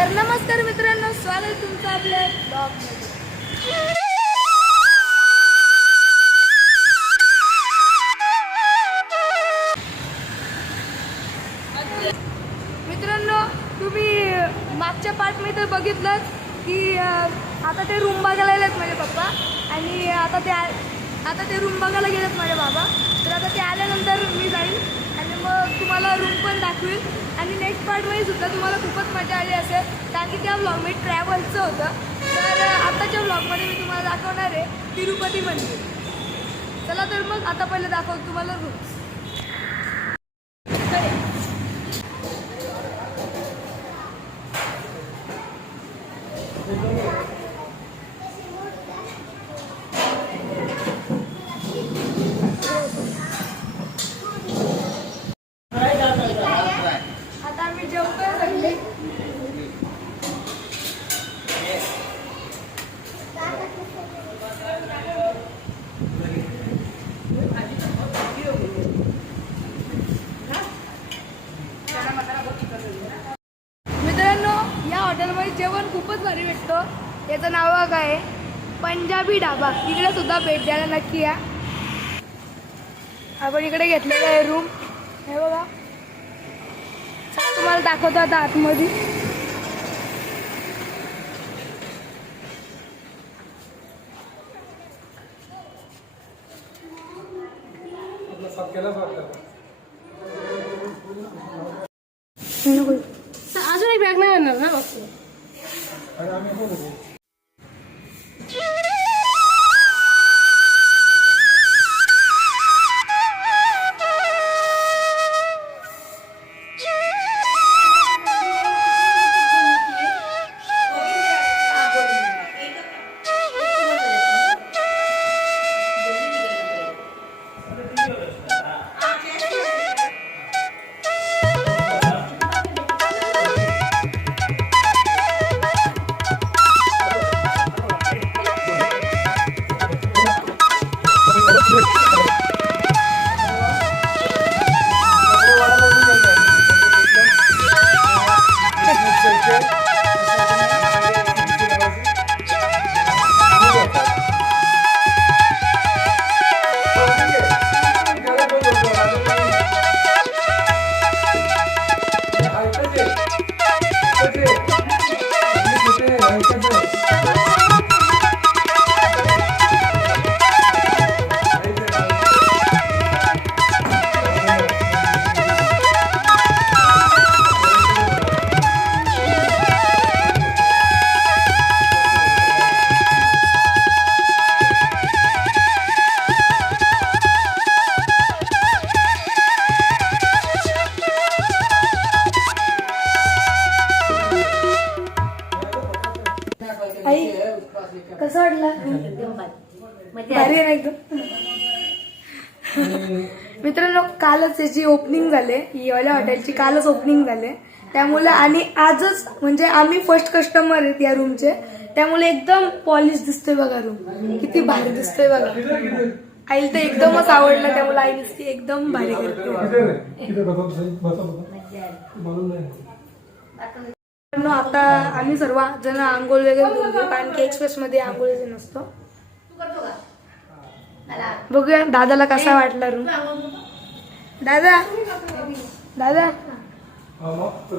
तर नमस्कार मित्रांनो, स्वागत तुमचं आपल्या ब्लॉगमध्ये। मित्रांनो, तुम्ही मागच्या पार्टमध्ये बघितलं की आता ते रूम बघायला गेलेत माझे पप्पा आणि आता ते रूम बघायला गेलेत माझे बाबा। तर आता ते आल्यानंतर मी जाईल आणि मग तुम्हाला रूम पण दाखवेल आणि नेक्स्ट पार्टमध्ये सुद्धा तुम्हाला खूपच मजा आली असेल, कारण की त्या ब्लॉगमध्ये ट्रॅव्हलचं होतं। तर आताच्या ब्लॉगमध्ये मी तुम्हाला दाखवणार आहे तिरुपती मंदिर। चला तर मग आता पहिले दाखवतो तुम्हाला रूम्स। आता आम्ही जेवतोय सगळे। मित्रांनो, या हॉटेलमध्ये जेवण खूपच भारी भेटतं। याचं नाव काय आहे, पंजाबी ढाबा। इकडे सुद्धा भेट द्यायला नक्की या। आपण इकडे घेतलेला आहे रूम, हे बघा। तुम्हाला दाखवतो आता आतमध्ये। अजून एक बॅग नाही आणणार ना बघ। आई कसं वाटलं? भारी आहे ना एकदम। मित्रांनो, कालच याची ओपनिंग झाले, या हॉटेलची कालच ओपनिंग झाले। त्यामुळे आणि आजच म्हणजे आम्ही फर्स्ट कस्टमर आहेत या रूमचे, त्यामुळे एकदम पॉलिश दिसतोय बघा रूम, किती भारी दिसतोय बघा। आईला तर एकदमच आवडलं, त्यामुळे आई दिसते एकदम भारी करते। आता आम्ही सर्व जण आंघोळ वगैरे करतो, कारण की एक्सप्रेस मध्ये आंघोळीच नसतो। बघूया दादाला कसा वाटला रूम। दादा दादा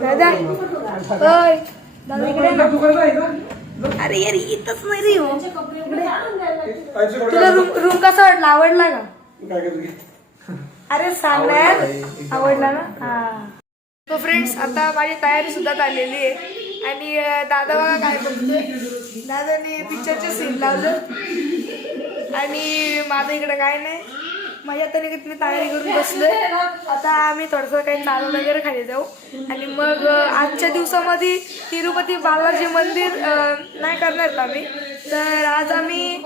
दादा ओय दादा इकडे ना। अरे यार इथंच नाही रे हो। तुला रूम कसा वाटला, आवडला का? अरे सांग ना यार, आवडला ना? हा। तो फ्रेंड्स, आता माझी तयारी सुद्धा झालेली आहे आणि दादा बघा काय बघतोय। दादाने पिक्चरचे सीन लावलं आणि माझं इकडे काय नाही, माझ्या तरी मी तयारी करून बसलोय। आता आम्ही थोडंसं काही चालू वगैरे खाली जाऊ आणि मग आजच्या दिवसामध्ये तिरुपती बालाजी मंदिर नाही करणार आम्ही। तर आज आम्ही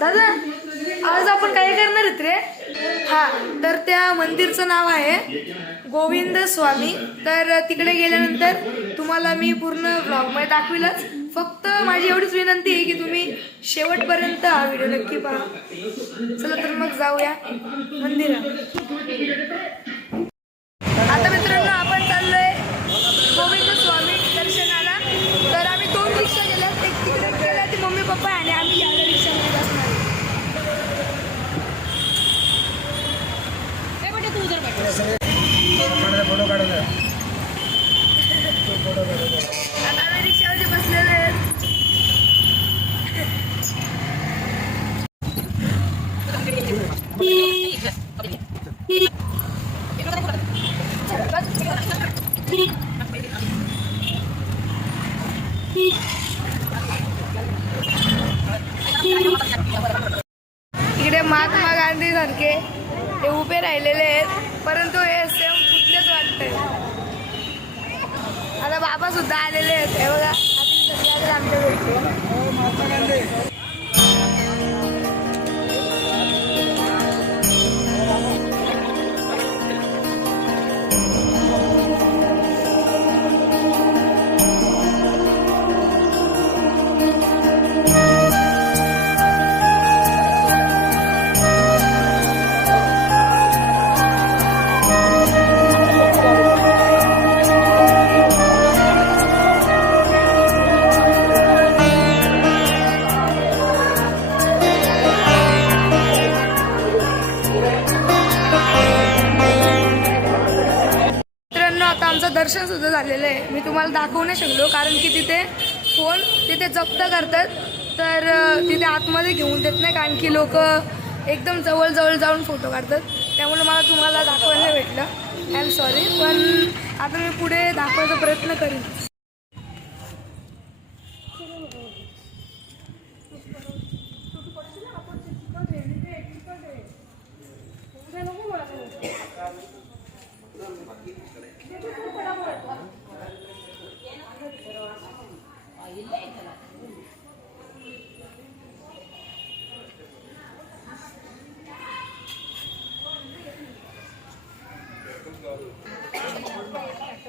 दादा आज आपण काय करणार आहेत रे? हा, तर त्या मंदिरचं नाव आहे गोविंद स्वामी। तर तिकडे गेल्यानंतर तुम्हाला मी पूर्ण ब्लॉगमध्ये दाखविलच। फक्त माझी एवढीच विनंती आहे की तुम्ही शेवटपर्यंत हा व्हिडिओ नक्की पहा। चला तर मग जाऊया मंदिरात। आता मित्रांनो, आपण चाललोय गोविंद स्वामी दर्शनाला। इकडे महात्मा गांधी सारखे ते उभे राहिलेले आहेत, परंतु हे सेम कुठलेच वाटतंय. आता बाबा सुद्धा आलेले आहेत, हे बघा आता आमच्या भेटले. आता आमचं दर्शन सुद्धा झालेलं आहे. मी तुम्हाला दाखवू नाही शकलो कारण की तिथे फोन तिथे जप्त करतात, तर तिथे आतमध्ये घेऊन देत नाही कारण की लोक एकदम जवळ जाऊन फोटो काढतात. त्यामुळे मला तुम्हाला दाखवायला भेटलं. आय एम सॉरी, पण आता मी पुढे दाखवायचा प्रयत्न करीन.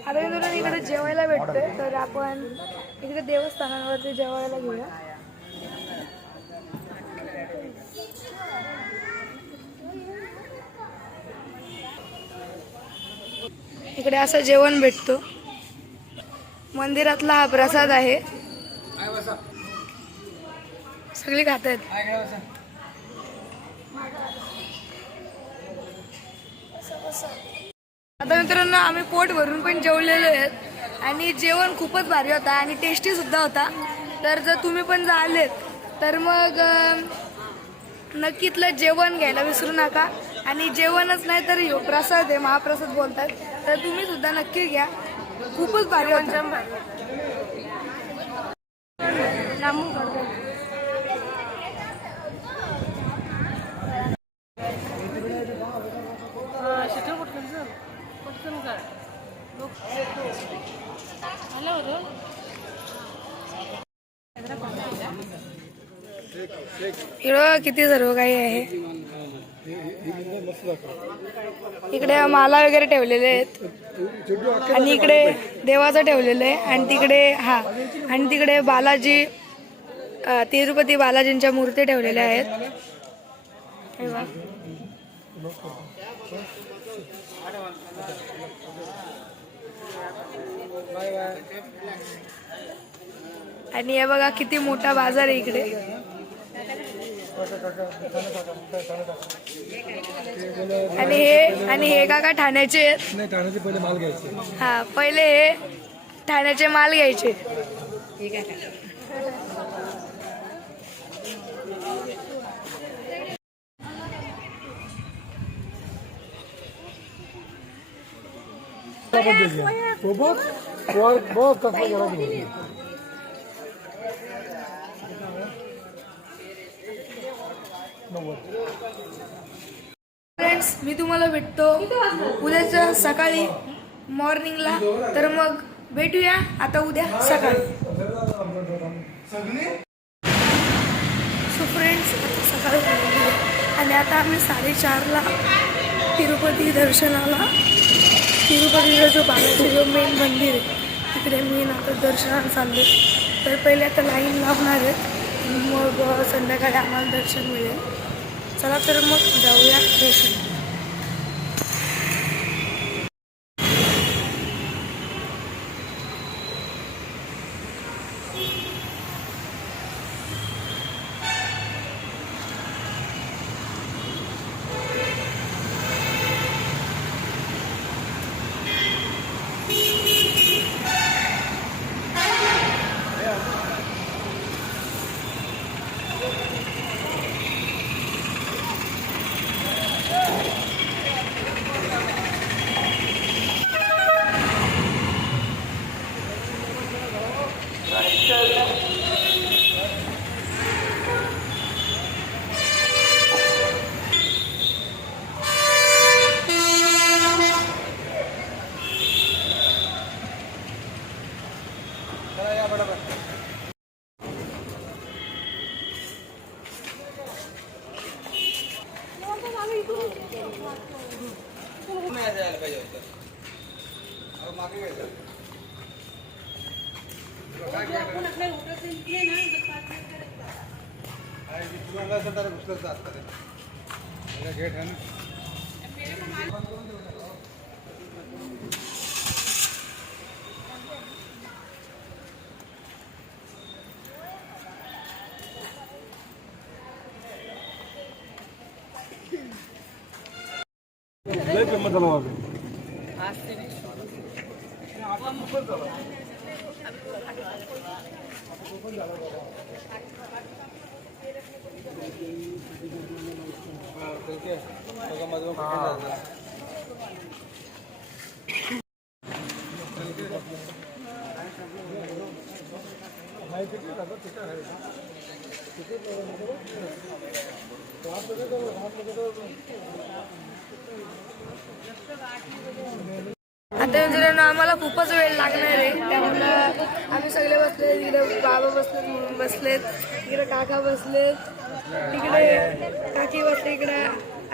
आता तुला इकडे जेवायला भेटतोय, तर आपण इकडे देवस्थानावरती जेवायला घेऊया. इकडे असं जेवण भेटतो. मंदिरातला हा प्रसाद आहे, सगळी खात आहेत. आता मित्रांनो आम्ही पोट भरून पण जेवलेलो आहेत आणि जेवण खूपच भारी होता आणि टेस्टी सुद्धा होता. तर जर तुम्ही पण आलेत तर मग नक्कीतलं जेवण घ्यायला विसरू नका. आणि जेवणच नाही तर प्रसाद आहे, महाप्रसाद बोलतात, तर तुम्ही सुद्धा नक्की घ्या. खूपच भारी होता. हिरो किती सर्व काही आहे. इकडे माला वगैरे ठेवलेले आहेत आणि इकडे देवाचं ठेवलेलं आहे आणि तिकडे बालाजी, तिरुपती बालाजींच्या मूर्ती ठेवलेल्या आहेत. आणि हे बघा किती मोठा बाजार आहे इकडे. आणि हे काका ठाण्याचे पहिले माल घ्यायचे. हा, पहिले हे ठाण्याचे माल घ्यायचे. फ्रेंड्स, मी तुम्हाला भेटतो उद्याच्या सकाळी मॉर्निंगला. तर मग भेटूया आता उद्या सकाळी. सो फ्रेंड्स, सकाळी आणि आता आम्ही 4:30ला तिरुपती दर्शनाला, तिरुपतीचा जो बालाजी जो मेन मंदिर आहे तिकडे मेन आता दर्शनाला चालले. तर पहिले आता लाईन लावणार आहेत, मग संध्याकाळी आम्हाला दर्शन मिळेल. चला तर मग जाऊया दर्शन. गेट है ना आता मित्रांनो आम्हाला खूपच वेळ लागणार आहे, त्यामुळे आम्ही सगळे बसले. इकडे बाबा बसलेत, इकडे काका बसलेत, तिकडे काकी बसले, इकडे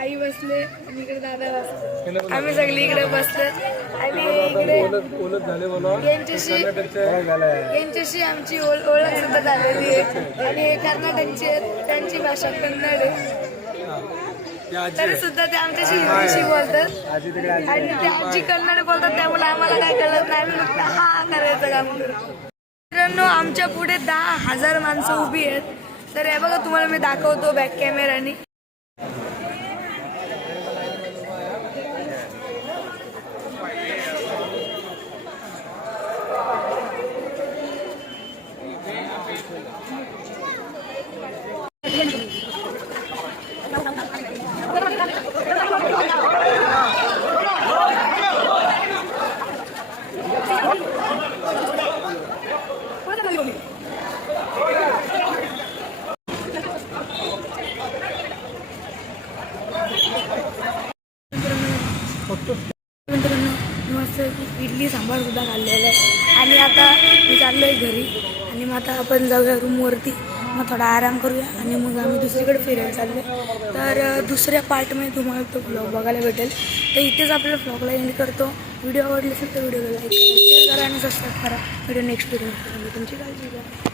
आई बसले आणि इकडे दादा बसले. आम्ही सगळे इकडे बसलेत आणि इकडे यांच्याशी आमची ओळख सुद्धा झालेली आहे. आणि हे कर्नाटकचे आहेत, त्यांची भाषा कन्नड आहे, तरी सुद्धा ते आमच्याशी हिंदीशी बोलतात आणि ते आमची कन्नड बोलतात, त्यामुळे आम्हाला काय कळत नाही. आम्ही फक्त हा करायचं काम करतो. मित्रांनो आमच्या पुढे 10,000 माणसं उभी आहेत. तर हे बघा तुम्हाला मी दाखवतो बॅक कॅमेराने. मित्रांनो मस्त इडली सांबार सुद्धा खाल्लेला आहे आणि आता मी चाललो आहे घरी आणि मग आता आपण जाऊया रूमवरती, मग थोडा आराम करूया आणि मग आम्ही दुसरीकडे फिरायला चाललो. तर दुसऱ्या पार्टमध्ये तुम्हाला तो ब्लॉग बघायला भेटेल. तर इथेच आपल्या ब्लॉगला एंड करतो. व्हिडिओ आवडले असेल तर व्हिडिओला लाईक करा, शेअर करा आणि सबस्क्राईब करा. व्हिडिओ नेक्स्ट व्हिडिओ तुमची काळजी घ्या.